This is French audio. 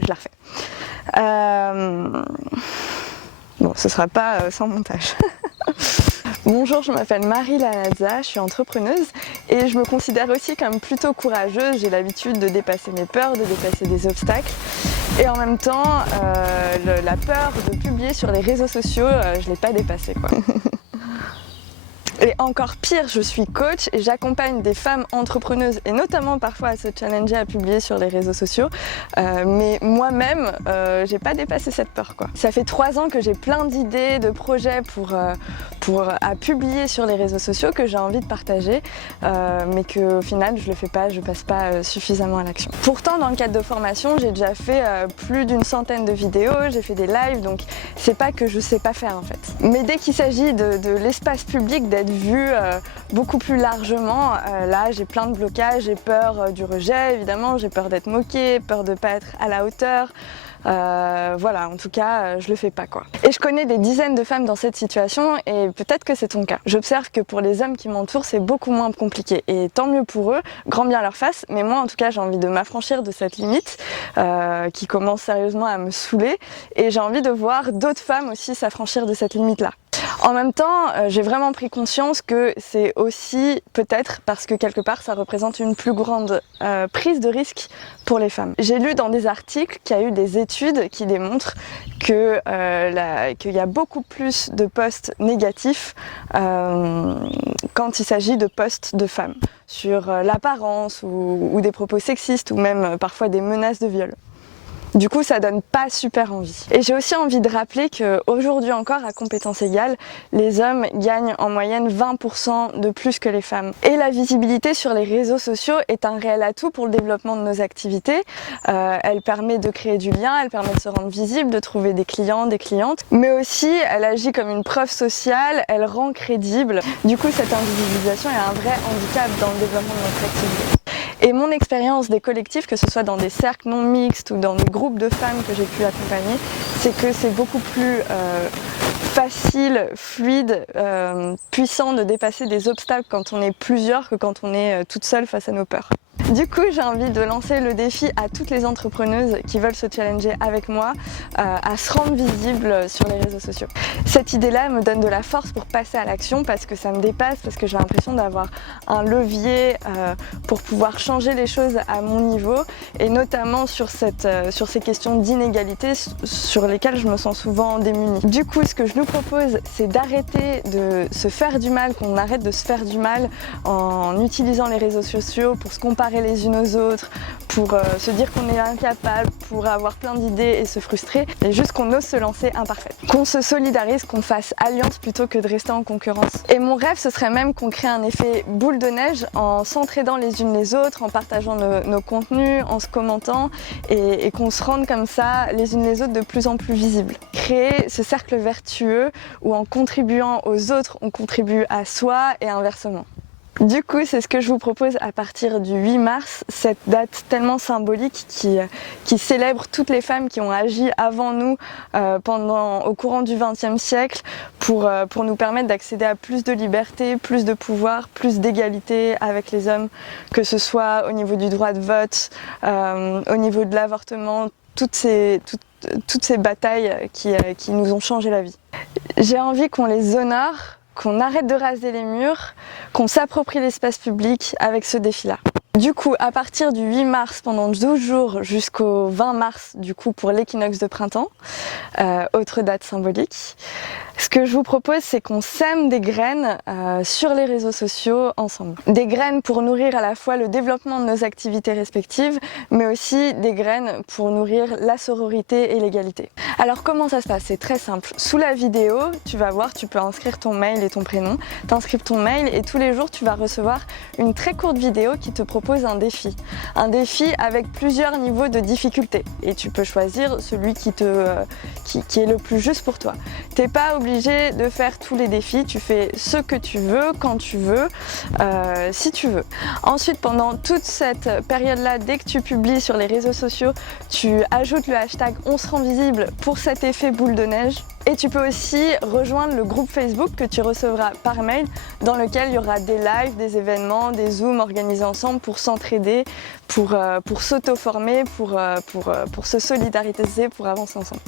je la refais. Bon, ce sera pas sans montage. Bonjour, je m'appelle Marie Lanazza, je suis entrepreneuse et je me considère aussi comme plutôt courageuse. J'ai l'habitude de dépasser mes peurs, de dépasser des obstacles. Et en même temps, la peur de publier sur les réseaux sociaux, je ne l'ai pas dépassée, quoi. Et encore pire, je suis coach et j'accompagne des femmes entrepreneuses et notamment parfois à se challenger à publier sur les réseaux sociaux. Mais moi-même, j'ai pas dépassé cette peur, quoi. Ça fait 3 ans que j'ai plein d'idées, de projets à publier sur les réseaux sociaux que j'ai envie de partager, mais qu'au final je le fais pas, je passe pas suffisamment à l'action. Pourtant, dans le cadre de formation, j'ai déjà fait plus d'une centaine de vidéos, j'ai fait des lives, donc c'est pas que je sais pas faire en fait. Mais dès qu'il s'agit de l'espace public, d'être vue beaucoup plus largement, là j'ai plein de blocages, j'ai peur du rejet évidemment, j'ai peur d'être moquée, peur de pas être à la hauteur. Voilà, en tout cas, je le fais pas, quoi. Et je connais des dizaines de femmes dans cette situation et peut-être que c'est ton cas. J'observe que pour les hommes qui m'entourent, c'est beaucoup moins compliqué et tant mieux pour eux, grand bien leur face, mais moi en tout cas j'ai envie de m'affranchir de cette limite qui commence sérieusement à me saouler et j'ai envie de voir d'autres femmes aussi s'affranchir de cette limite-là. En même temps, j'ai vraiment pris conscience que c'est aussi peut-être parce que quelque part ça représente une plus grande prise de risque pour les femmes. J'ai lu dans des articles qu'il y a eu des études qui démontrent qu'il y a beaucoup plus de posts négatifs quand il s'agit de posts de femmes sur l'apparence ou des propos sexistes ou même parfois des menaces de viol. Du coup, ça donne pas super envie. Et j'ai aussi envie de rappeler qu'aujourd'hui encore, à compétences égales, les hommes gagnent en moyenne 20% de plus que les femmes. Et la visibilité sur les réseaux sociaux est un réel atout pour le développement de nos activités. Elle permet de créer du lien, elle permet de se rendre visible, de trouver des clients, des clientes. Mais aussi, elle agit comme une preuve sociale, elle rend crédible. Du coup, cette invisibilisation est un vrai handicap dans le développement de notre activité. Et mon expérience des collectifs, que ce soit dans des cercles non mixtes ou dans des groupes de femmes que j'ai pu accompagner, c'est que c'est beaucoup plus facile, fluide, puissant de dépasser des obstacles quand on est plusieurs que quand on est toute seule face à nos peurs. Du coup, j'ai envie de lancer le défi à toutes les entrepreneuses qui veulent se challenger avec moi à se rendre visibles sur les réseaux sociaux. Cette idée-là me donne de la force pour passer à l'action parce que ça me dépasse, parce que j'ai l'impression d'avoir un levier pour pouvoir changer les choses à mon niveau et notamment sur ces questions d'inégalité sur lesquelles je me sens souvent démunie. Du coup, ce que je nous propose, c'est d'arrêter de se faire du mal, qu'on arrête de se faire du mal en utilisant les réseaux sociaux pour se comparer les unes aux autres, pour se dire qu'on est incapable, pour avoir plein d'idées et se frustrer, et juste qu'on ose se lancer imparfaite. Qu'on se solidarise, qu'on fasse alliance plutôt que de rester en concurrence. Et mon rêve, ce serait même qu'on crée un effet boule de neige en s'entraidant les unes les autres, en partageant nos contenus, en se commentant, et qu'on se rende comme ça les unes les autres de plus en plus visibles. Créer ce cercle vertueux où en contribuant aux autres, on contribue à soi et inversement. Du coup, c'est ce que je vous propose à partir du 8 mars, cette date tellement symbolique qui célèbre toutes les femmes qui ont agi avant nous au courant du XXe siècle pour nous permettre d'accéder à plus de liberté, plus de pouvoir, plus d'égalité avec les hommes, que ce soit au niveau du droit de vote, au niveau de l'avortement, toutes ces batailles qui nous ont changé la vie. J'ai envie qu'on les honore, qu'on arrête de raser les murs, qu'on s'approprie l'espace public avec ce défi-là. Du coup, à partir du 8 mars, pendant 12 jours jusqu'au 20 mars, du coup, pour l'équinoxe de printemps, autre date symbolique, ce que je vous propose, c'est qu'on sème des graines sur les réseaux sociaux ensemble. Des graines pour nourrir à la fois le développement de nos activités respectives, mais aussi des graines pour nourrir la sororité et l'égalité. Alors comment ça se passe? C'est très simple. Sous la vidéo, tu vas voir, tu peux inscrire ton mail et ton prénom. T'inscrives ton mail et tous les jours, tu vas recevoir une très courte vidéo qui te propose un défi. Un défi avec plusieurs niveaux de difficulté. Et tu peux choisir celui qui est le plus juste pour toi. T'es pas obligé obligé de faire tous les défis, tu fais ce que tu veux, quand tu veux, si tu veux. Ensuite, pendant toute cette période-là, dès que tu publies sur les réseaux sociaux, tu ajoutes le hashtag On se rend visible pour cet effet boule de neige. Et tu peux aussi rejoindre le groupe Facebook que tu recevras par mail, dans lequel il y aura des lives, des événements, des zooms organisés ensemble pour s'entraider, pour s'auto-former, pour se solidariser, pour avancer ensemble.